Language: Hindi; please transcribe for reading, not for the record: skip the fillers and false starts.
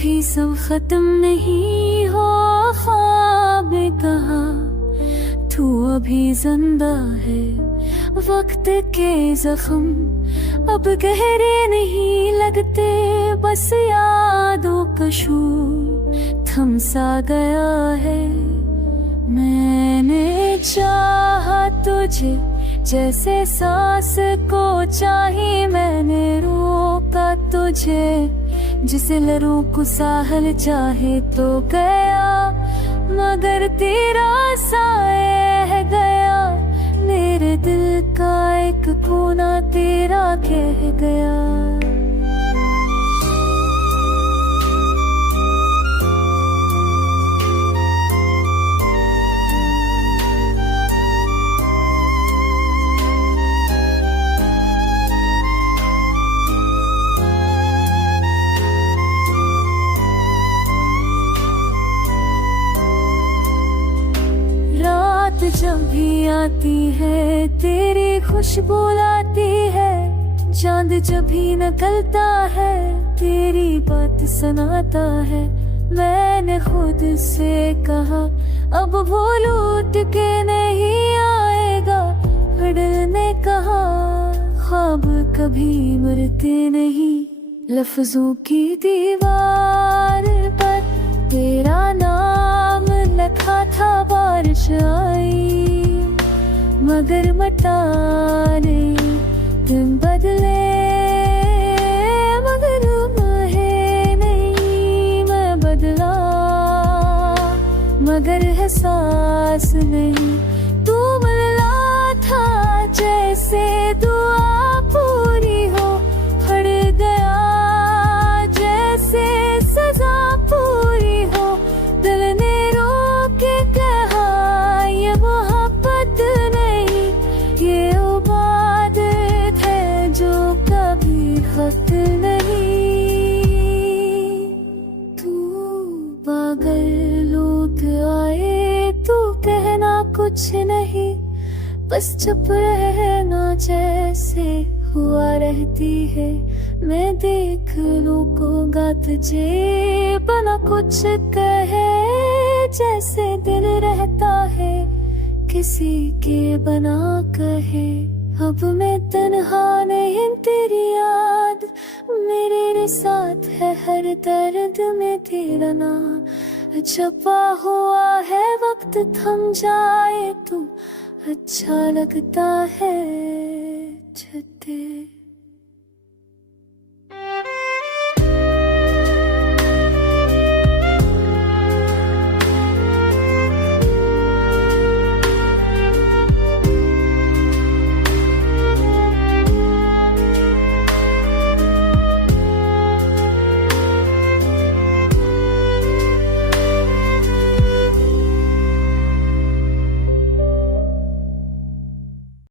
अभी सब खत्म नहीं हो ख्वाब कहा, तू अभी जिंदा है। वक्त के जख्म अब गहरे नहीं लगते, बस यादों का शूर थम सा गया है। मैंने चाहा तुझे जैसे सांस को चाही, मैंने रोका तुझे जिसे लरूं को साहल चाहे तो गया, मगर तेरा साया है गया। मेरे दिल का एक कोना तेरा कह गया। जब भी आती है तेरी खुशबू लाती है, चांद जब भी निकलता है तेरी बात सुनाता है। मैंने खुद से कहा अब वो लौट के नहीं आएगा, दिल ने कहा ख्वाब कभी मरते नहीं। लफ्जों की दीवार पर तेरा नाम लिखा था, बारिश आई मगर मटाने दिन बदले, मगर है नहीं मैं बदला, मगर एहसास नहीं। तू मिला था जैसे दुआ पूरी हो, पड़ गया जैसे सजा पूरी हो। दिल ने रो के कहा ये मोहब्बत नहीं, ये इबादत है जो कभी खत नहीं। तू पागल लोग आए तो कहना कुछ नहीं, बस चुप रहना जैसे हुआ रहती है। मैं देख लूं को गात जे बना कुछ कहे, जैसे दिल रहता है किसी के बना कहे। अब मैं तन्हा नहीं तेरी याद मेरे साथ है, हर दर्द में तेरा नाम छपा हुआ है। वक्त थम जाए तो अच्छा लगता है। छते